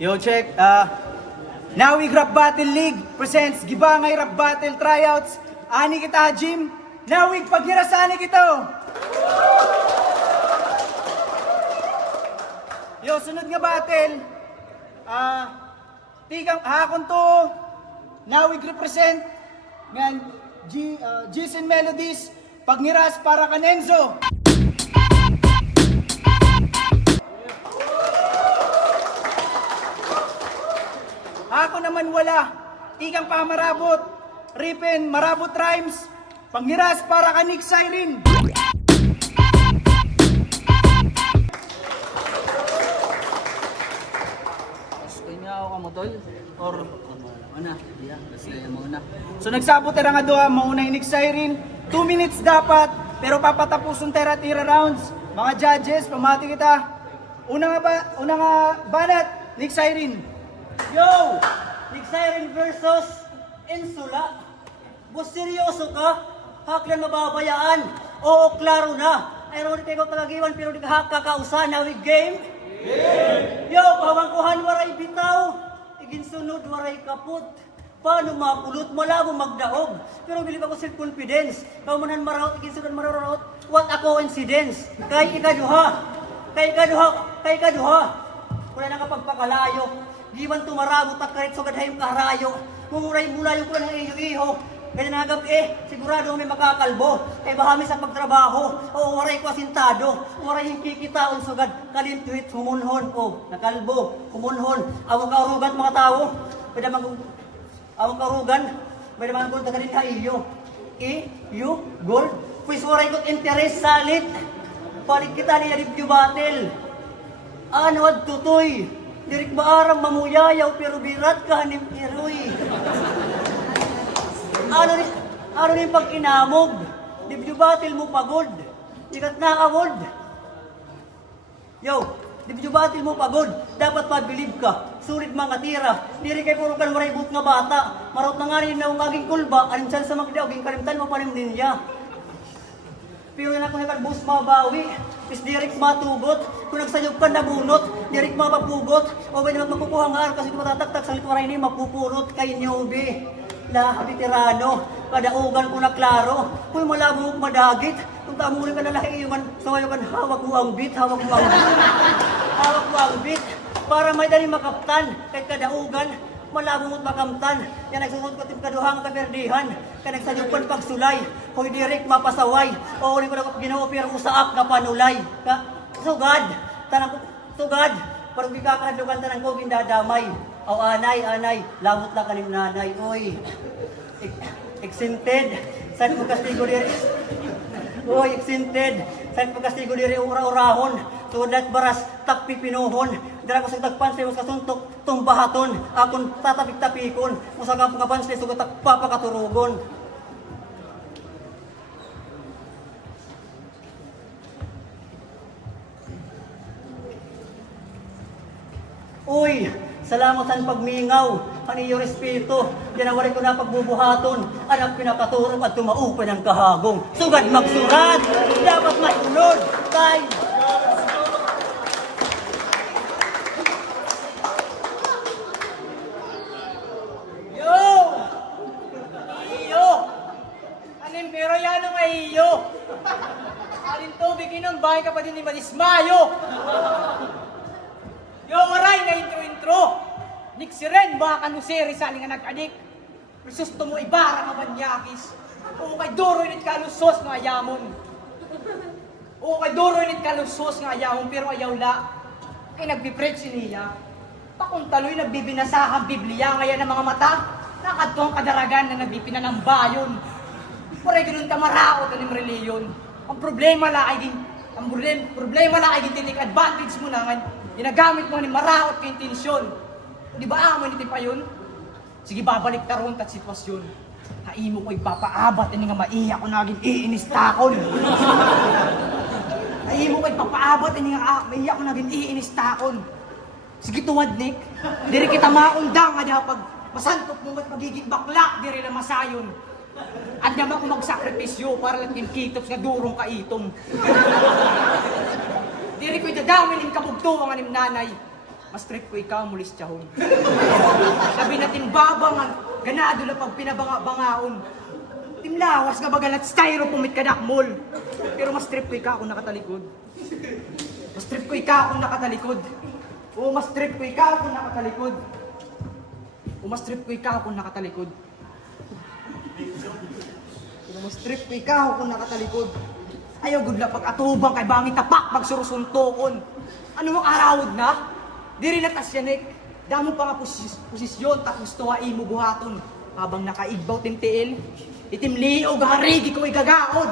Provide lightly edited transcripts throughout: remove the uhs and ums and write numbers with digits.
Yo, check. Nawig Rap Battle League presents Gibangay Rap Battle Tryouts. Ani kita, Jim. Nawig, paghirasani kita. Yo, sunod nga battle. Tigang hakon to. Nawig represent. Ngan G's and Melodies. Pagniras para ka Nenzo. Ako naman wala. Ikang pamarabot. Ripen, marabot rhymes. Panghiras para ka Nick Siren. Gusto niya ako kamotol? Or ano? Yeah, basta yan muna. So nagsabot na nga doon, mauna yung Nick Siren. 2 minutes dapat, pero papatapusun tira-tira rounds. Mga judges, pamati kita. Una nga banat, Nick Siren. Yo! Nick Siren versus Insula. Boss, seryoso ka? Haklan mababayaan? Oo, klaro na. Ayaw rin kayo talagiwan pero di ka kakausan na with game? Yo, pawangkuhan waray bitaw. Iginsunod waray kaput. Paano mapulot? Malabo magdaog. Pero bilib ako self-confidence. Kaumanan maraot, iginsunod maraot. What a coincidence. Kay ikaduha. Kung na nakapagpakalayo. Giwan tumarabot at karit so gadhayong kaharayo. Munguray mula yung kulang ng iyo-iho. Kaya nagab sigurado may makakalbo. Kay bahami sa pagtrabaho. O waray ko asintado. Waray yung kikitaon sugad. Kalintuit humunhon. O nakalbo. Humunhon. Awang kaurugan mga tao. Pwede awang kaurugan. Pwede mga gold na galing ka iyo. Iyo gold. Pues waray ko't interest salit. Palit kita niya review battle. Ano at tutoy. Dirik baarang mamuyayaw pero birat ka hanim iroy. Ano rin pag inamog? Dibyo battle mo pagod. Ikat na award. Yo, dibyo battle mo pagod. Dapat pabilib ka. Sulit mga tira. Diri kay puro kan maray but nga bata. Marot na nga rin na ang aging kulba. Alimsan sa magdaw. Ging kalimtan mo panim din niya. Pero na kung bus mabawi. Is direk matugot. Kung nagsayog ka nabunot. Direk mapapugot. O ba naman makukuha nga kasi matataktak sa litwaray ni mapupurot kay newbie. La veterano. Kadaugan ko na klaro. Kung malabo mo madagit. Kung tamurin ka na lahi iwan. Sawayo kan hawak mo ang beat. Hawak mo ang beat. Para may dali makaptan. Kahit kadaugan. Malabo mo't makamtan. Yan nagsusunod ko tim kaduhang kaperdihan. Kaya nagsayupan pagsulay. Hoy direk mapasaway. O ulit ko na ginawa pero usaak na panulay. Sugad. Sugad. Parang di kakahadlugan tanang ko gindadamay. O anay. Lamot na kanim nanay. Uy. Exented. Saan ko kastigo diri? Uy, exented. Saan ko kastigo diri ura-urahon. Tudat baras takpi pinuhon. Dira ko sa tagpansay mo sa suntok tumbahaton. Akon tatapik-tapikon. Musa ka pangapansay sugot papakaturugon. Uy, salamat sa pagmingaw. Ang iyo respeto. Yan ang wari ko na pagbubuhaton. Anak pinakaturong at tumaupan ng kahagong. Sugad magsurat. Dapat masunod. Time. Pero yan ang iyo. Alin tubig inom, bahay ka pa din ni Madismayo. Yo, waray na intro. Nick Siren, baka kanuseri sa aling nga nag-adik. Susto mo ibara nga banyakis. O kay duro init kalusos nga ayamon. Pero ayaw la. Kay nagbipreach niya. Pakuntaloy nagbibinasahang Biblia ngayon ng mga mata. Nakadtong kadaragan na nagbipinan ng bayon. Pare ganun tamaraot ng reliyon. Ang problema la ay titik advantage mo na nga. Ginagamit mo ni maraot kay intensyon. Di ba amo ni pa yun? Sige babalik taron tat sitwasyon. Haimo ko ipapaabat ini nga maiya ko naging iinis takon. Haimo ko ipapaabat ini nga maiya ko naging iinis takon. Sige tuwad Nick. Diri kita maundang nga pag masantok mo at magiging bakla diri na masayon. Andam ako magsakripisyo para lang kinkitops nga durong kaitom. Diri ko itadamin yung kabugto ang anim nanay. Mas trip ko ikaw mulis tiyahon. Sabi na timbabangan, ganado na pag pinabanga-bangaon. Timlawas nga bagalat styro pumit kadakmol. Pero mas trip ko ikaw kung nakatalikod. Mas trip ko ikaw kung nakatalikod. Oo, mas trip ko ikaw kung nakatalikod. Oo, mas trip ko ikaw kung nakatalikod. Pero mas trip ko ikaw kung nakatalikod. Ayaw gudla pag atubang kay bangit tapak pag surusuntokon. Ano mo arawod na? Diri na tasyanik. Damo pa nga posisyon tapos tuwain mo buhaton. Habang nakaigbaw timtiil, itimliog harigi ko igagaod.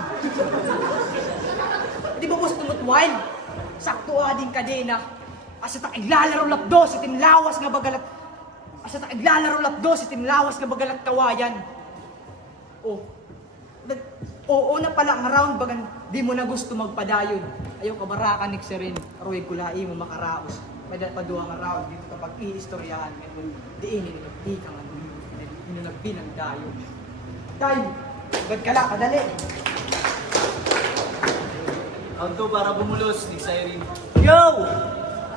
Di ba po sa tumutwain? Sakto ading kadena. Asa ta iglalaro lapdo si timlawas nga bagalat. Asa ta iglalaro lapdo si timlawas nga bagalat kawayan. Oh. Oo na pala nga round bagan di mo na gusto magpadayon. Ayaw ka barakan ni Xirin. Aroy kulai mo makaraos. Paduha nga round dito kapag iistoryahan. Diinin ni ka nga. Nagbilang dayon. Tayo, bad ka lang, kadali. Auto para bumulos, ni Siren. Yo!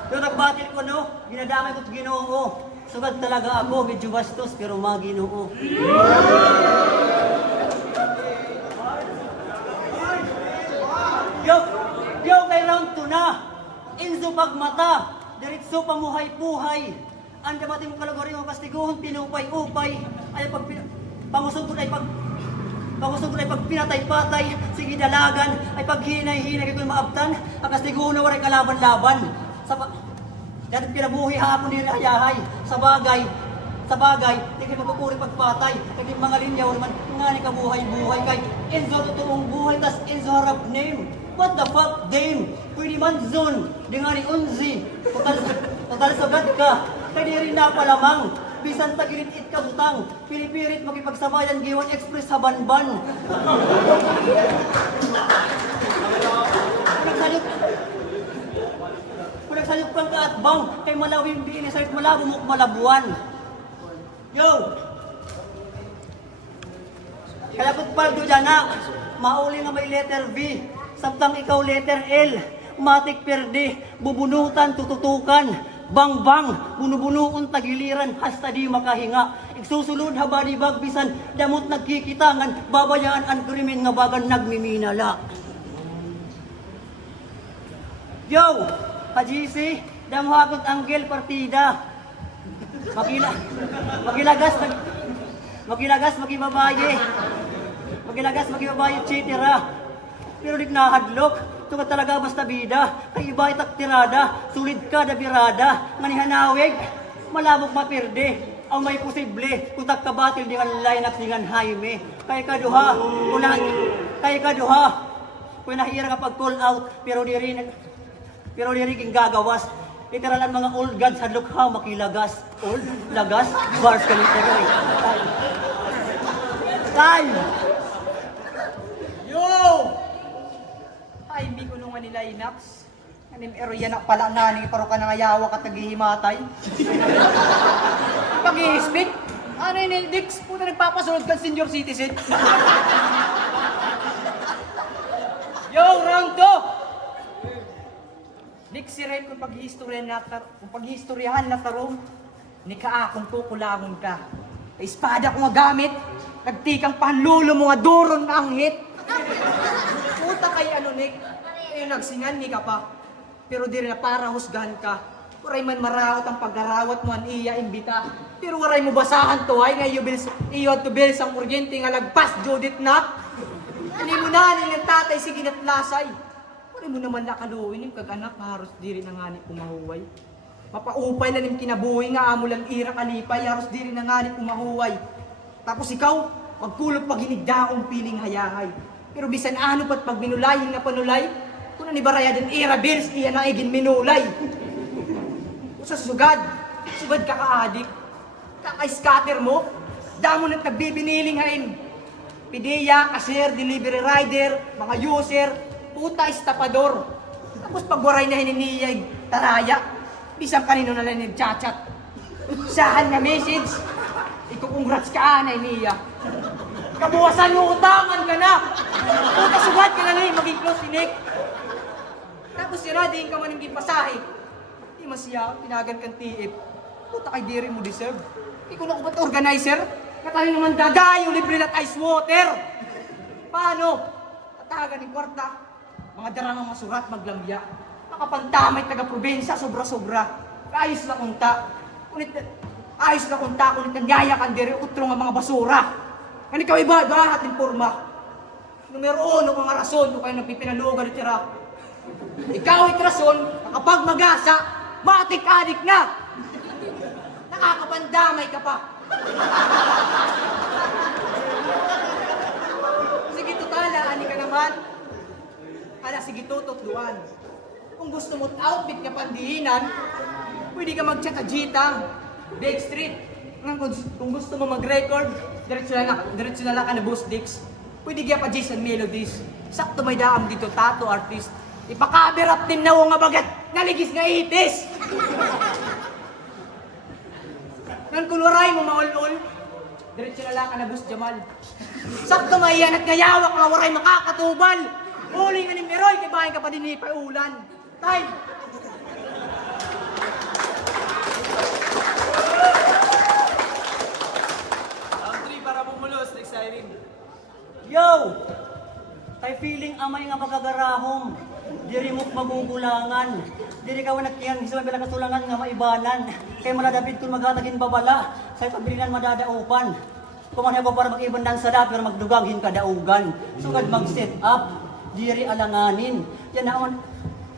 Yung nagbatil ko, no? Ginadamay ko't Ginoo. Sugad talaga ako, medyo bastos, pero mga Ginoo. Yo, kay round 2 na. Inzo pagmata, diretso pamuhay-puhay. Anda mati mo kalagori mo kastiguhon, tinupay-upay. Ay pangusog ko ay pag pinatay-patay, sige dalagan, ay pag hinay-hinay kay maabtan, ang kastiguhon na waray kalaban-laban. Dahil pinabuhi hapon ni hayahay, sa bagay, di kayo magpupuri pagpatay, kaya mga linyaw naman, nga ni kabuhay-buhay kay Enzo totoong buhay, tas Enzo harap name. What the fuck, Dame? Pwede man zone, di nga ni Unzi, total sagad ka, kaya di rin napalamang, bisan tagilit ka butang, pilipirit makipagsamayan, Giwan Express habanban. Kung nagsalyok kang kaatbang, kay malawing di inisayot malabo mo malabuan. Yo! Kaya kung paldo dyan na, mauli nga may letter V, samtang ikaw letter L, matik perde, bubunutan, tututukan, bang-bang, bunubunuon tagiliran, hasta di makahinga. Igsusulod haba di bagbisan, damot nagkikitangan, babayaan ang krimen nga bagan nagmiminala. Yo! Ka-GC, damhagot anggel partida. Magilagas, magibabaye. Magilagas, magibabaye, etc. Pero di nahadlok, ito ka talaga basta bida. Kay iba itak tirada, sulid ka da birada. Manihanawig, malabog mapirde. Ang may posible, kung tagkabatil di ang lineup dengan Jaime. Kaya kaduha, kung nahira ka pag call out, pero di rin king gagawas. Literal ang mga old gods hadlok ha makilagas. Old? Lagas? Bars ka literal. Time! Yo! Ay, hindi ko nung nila inaps. Kanim ero yan pala nani, paro ka nang ayawa ka taghihimatay. Pag-i-speak? Ano yun, Dix? Puta nagpapasunod ka senior citizen. Yo, round 2! Nick si Ren, kung paghistoryahan na tarong, ni kaakong kukulangon ka. Kay espada ko nga gamit, nagtikang panlulo mo nga duron na anghit. Puta kay ano, Nick, ayun nagsingan ni ka pa. Pero di rin na para husgahan ka. Waray man marawat ang paggarawat mo ang iya imbita. Pero waray mo basahan to ay nga iyo to bills ang kuryente nga lagpas Judith na. Hindi mo na nilang tatay sige na't lasay. Waray mo naman nakaluwin yung kag-anak haros di rin na nga ni kumahuway. Mapaupay na rin kinabuhi nga amo lang ira kalipay haros di rin na nga ni kumahuway. Tapos ikaw, magkulog paginigdaong piling hayahay. Pero bisan ano pat pag binulayin nga panulay, kung ni baraya din ira bills iya na igin minulay. Sa sugad ka kaadik, kaka-scatter mo, damo na't nagbibiniling hain. Pideya, cashier, delivery rider, mga user, puta estapador. Tapos pagwaray na hininiyay, taraya, bisang kanino na lang nag-chat-chat. Sahan nga message, ikukongrats ka na iniya. Kabuwasan mo, utangan ka na. Puta sugad ka na lang maging close ni Nick. Tapos yun na, diin ka man hindi pasahe. Di masya, tinagan kang TF. Puta kay diri mo deserve. Ikaw na ko ba't organizer? Katali naman dadayo, libre na ice water. Paano? Tatagan ng kwarta. Mga darangang masurat, maglambya. Makapantamay taga-probinsya, sobra-sobra. Ayos na kunta. Ayos na kunta, kunit nangyaya kan diri, utro nga mga basura. Kan ikaw iba, hat ng porma. Numero 1, mga rason, kung kayo nagpipinalugan at tira. Ikaw ay rason, kapag magasa, matik-adik na. Nakakapandamay ka pa. Sige, tutala, ani ka naman. Ala, sige, tututluan. Kung gusto mo't outfit nga pandihinan, pwede ka magtsata-jitang, Backstreet. Kung gusto mo mag-record, diretso na lang ka na Boss Dix. Pwede kaya pa Jason Melodies. Sakto may daam dito, tato artist. Ipaka-cover up din na nga bagat, naligis nga itis. Nang kulwaray mo maul-ul, diretso na lang ka na Boss Jamal. Sakto may yan at ngayawak nga waray makakatubal. Uling nga ni Meroy, kay bahay ka pa din ni Paulan. Time! Round 3 para bumulos, next siren. Yo! Kay feeling amay nga magagarahom. Diri mo't magugulangan. Diri ka wanagkihan, isa bilang kasulangan nga maibanan. Kay maladapit kung maghatagin babala, sa pabilinan madadaupan. Kumanay pa para mag-iban ng sada, pero magdugaghin kadaugan. Sugad mag-set up, diri alanganin. Yan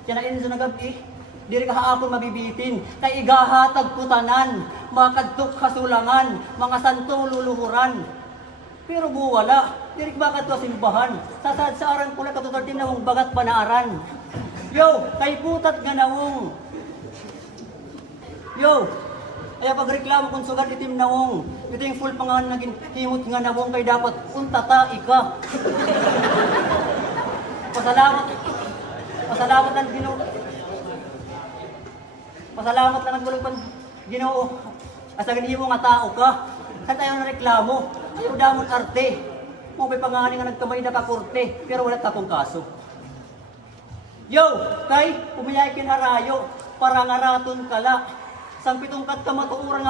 na inso na gabi. Diri ka haapon mabibitin, kay igahatag kutanan, makadtok kasulangan, mga santo luluhuran. Pero buwala, diri bakit to simbahan, sasad sa aran pula katutal tinawong bagat panaaran. Yo, kay putat nga nawong. Yo, kaya pagreklamo kung sugat itim nawong, ito yung full pangalan naging himot nga nawong kay dapat untata ika. Pasalamat lang Ginoo. Pasalamat lang ang gulong Ginoo. Asa ganihimo nga tao ka. Kan tayo na reklamo. Ayaw damon arte. Mo may pangalan nga nagkamay na kakorte, pero wala takong kaso. Yo, kay pumiyay kinharayo para ngaraton kala. Sampitong kat kamatuurang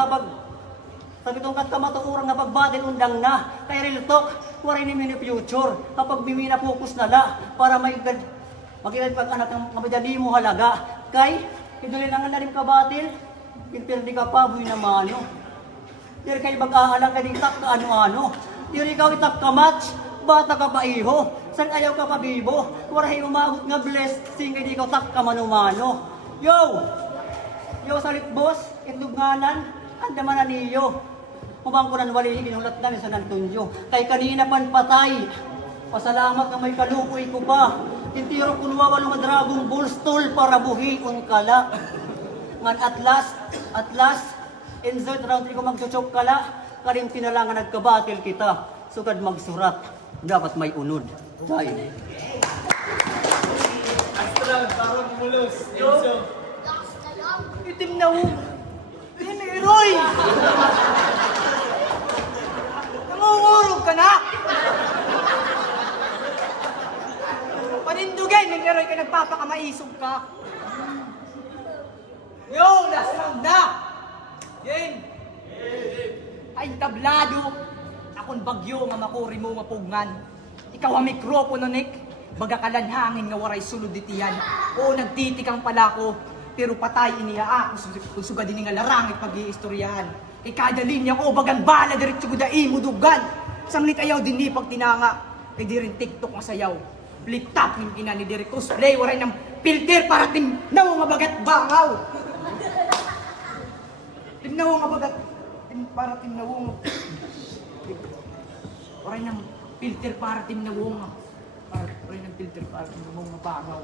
nga pagbatin undang na. Kay real talk, waray ni mini future. Kapag mimina focus na la para magilan pag anak ng mabidali mo halaga. Kay idulin ang nalim kabatil, pinpirdi ka pa buhay na mano. Diri kay bag-aalang ka ding tak ka ano-ano. Diri ka itak ka match, bata ka pa iho. San ayaw ka pa bibo, waray umabot nga blessing kay di ka tak ka mano-mano. Yo salit boss, itluganan, andaman na niyo. Mubang ko nan wali ginulat na ni San Antonio. Kay kanina pan patay. Pasalamat nga may kalukoy ko pa. Intiro kunwa walong dragong bullstol para buhion kala. Ngan at last, insert round 3 ko magchuchok kala. Karing pinalangan nagkabatil kita. Sugad magsurat, dapat may unod. Dahil. Astra, para bumulos, Enzo. Itim na ho. Roy! Nangungurog ka na! Panindugay, may Roy ka nagpapakamaisog ka. Yo, last round na! Game! Ay, tablado! Akong bagyo nga makuri mo mapugngan. Ikaw ang mikropono, Nick. Baga kalanhangin nga waray sulod itiyan. Oo, nagtitikang pala ko. Pero patay iniya ako kung sugadin nga larangit pag-iistoryahan. Kada linya ko, bagan bala, diretso ko dahi mo dugan. Sanglit ayaw din ni pag tinanga. Kay di rin TikTok masayaw. Flip top yung ina ni Derek cosplay, waray ng filter para timnaw nga bagat bangaw. Timnaw nga bagat, para timnaw nga. Waray ng filter para timnaw nga. Waray ng filter para timnaw nga bangaw.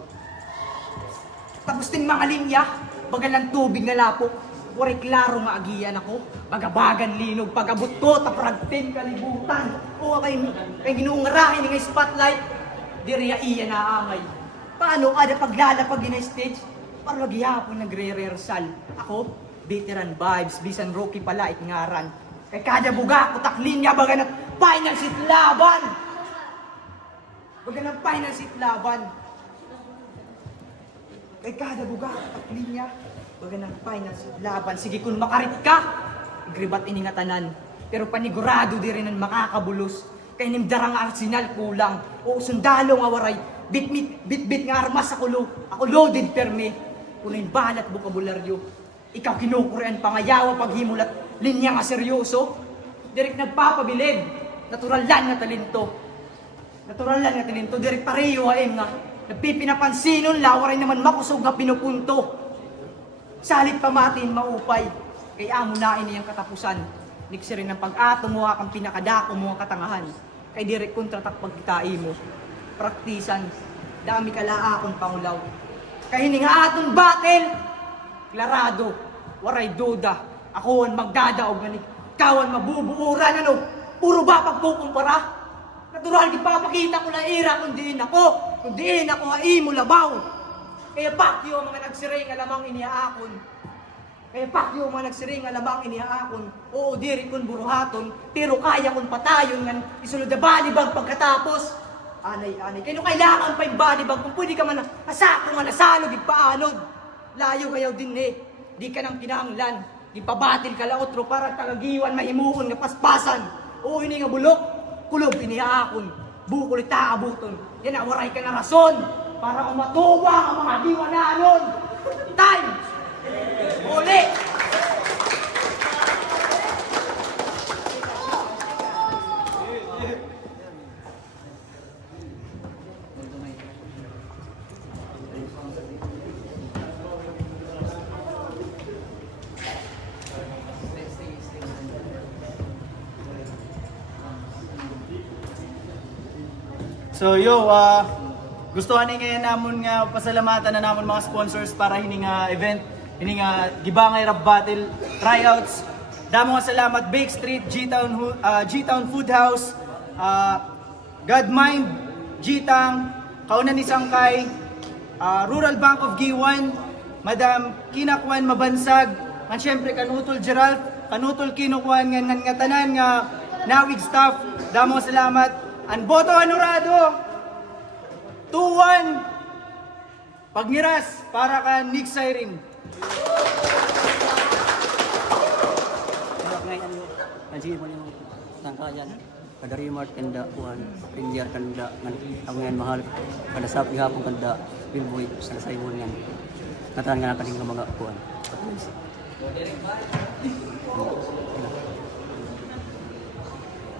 Tapos ting mga linya, bagal ng tubig na lapok. Waray klaro nga agiyan ako. Bagabagan linog, pagabot ko, tapragtin kalibutan. O kay ginuungarahin nga spotlight, diriya iya na amay. Paano kada paglalapag na stage? Para maghihapon nagre-rehearsal. Ako, veteran vibes, bisan rookie pala ngaran. Kay kada buga, kutak linya, baga ng final seat laban. Baga ng final seat laban. Kay kada buga, kutak linya, Baga ng finals laban, sige kung makarit ka, igribat ini nga tanan. Pero panigurado di rin ang makakabulos. Kay nimdarang arsenal kulang. O sundalo nga waray, bit nga armas sa kulo. Ako loaded perme. Kunin balat bokabularyo. Ikaw kinukurean pangayawa paghimulat, linya nga seryoso. Direk nagpapabilib, natural lang na talento. Natural lang na talento, direk pareho aim nga. Nagpipinapansinon, lawaray naman makusog nga pinupunto. Salit pamatin, maupay. Kaya amo na ini ang katapusan. Niksi rin ng pag-ato mo kang pinakadako mo ang katangahan. Kay direk kontratak pagkitai mo. Praktisan, dami kalaakon pangulaw. Kay hining aton battle, klarado, waray duda. Ako ang magdadaog nga ni kawan mabubuuran ano. Puro ba pagkukumpara? Natural gipapakita ko na ira kung diin ako haimo labaw. Kaya pakyo mga nagsiring alamang inihaakon. Oo, diri kun buruhaton, pero kaya kun patayon ngan isulod na balibag pagkatapos. Anay, kaya kailangan pa yung balibag kung pwede ka man asako nga nasalog ipaanod. Layo kayaw din di ka nang kinahanglan. Ipabatil ka laotro para kagagiwan mahimuon nga paspasan. Oo, ini nga bulok, kulob inihaakon, bukol itaabuton. Yan awaray ka na rason para umatuwa ang mga diwananon. Time! Uli! So gusto ni ngayon namon nga pasalamatan na namon mga sponsors para hining event, hining gibangay rap battle tryouts. Damo nga salamat Bake Street, G-Town Food House, Godmind, G-Tang, Kaunan ni Sangkay, Rural Bank of Giwan, Madam Kinakwan Mabansag, at syempre Kanutol Gerald, Kanutol Kinukwan nga tanan nga nawig staff. Damo nga salamat. Ang boto anurado 2-1 pagniras para ka Nick Siren. Ngayon, nandiyan mo yung tangkayan. Kada remark kanda kuhan, pinyar kanda ngan ang ngayon mahal. Kada sapi hapon kanda bilboy sa saymon ngan. Katan nga nakaling mga kuhan.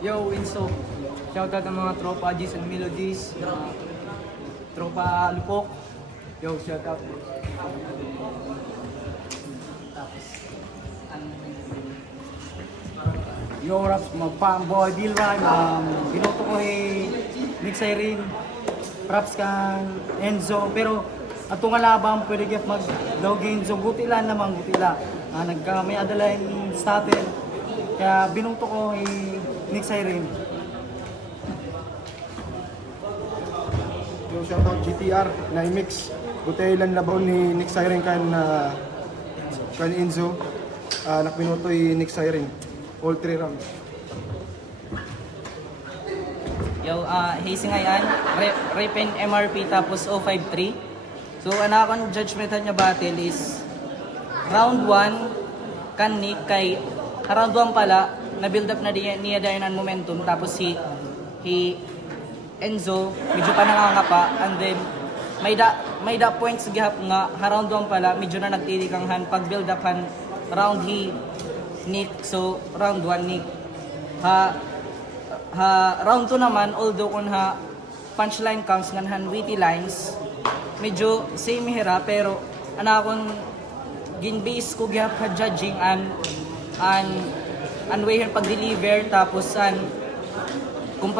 Yo, Winso. Shoutout ang mga tropa G's and Melodies, tropa Lupok. Yo, shoutout. Yo, Raps, mag-fanboy, deal rhyme, binoto ko Nick Siren, Raps kan Enzo, pero ato nga labang pwede gyud mag-login, so gutila naman, gutila. May adaline started, kaya binoto ko Nick Siren. Yung shoutout GTR na i-mix Butaylan labaw ni Nick Siren kan Enzo, nakminutoy Nick Siren all 3 rounds. Yo, Hazing Ayan, Repen MRP tapos 053. So, akong judgmentan niya battle is round 1 kan Nick kay round 1 pala na build up na niya dahil ng momentum tapos si Enzo medyo pa nangangapa and then may da points gihap nga round 1 pala medyo na nagtitikanghan pag build up han round Nick, so round 1 Nick. Round 2 naman, although kung punchline counts nganhan witty lines, medyo same hira pero akong gin-base ko gihap judging and way pag-deliver tapos kung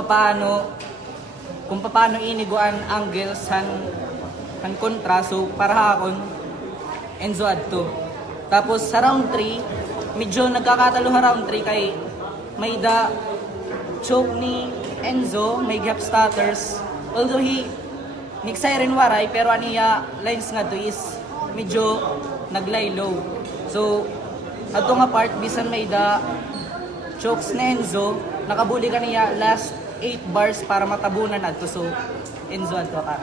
paano iniguan angles han kontra, so para akon Enzo adto. Tapos sa round 3 medyo nagkakatalo round 3 kay may da choke ni Enzo, may gap starters, although Nick Siren waray pero aniya lines nga to is medyo naglay low. So ato nga part bisan may da chokes ni Enzo, nakabuli kaniya last 8 bars para matabunan adto, so Enzo adto ka.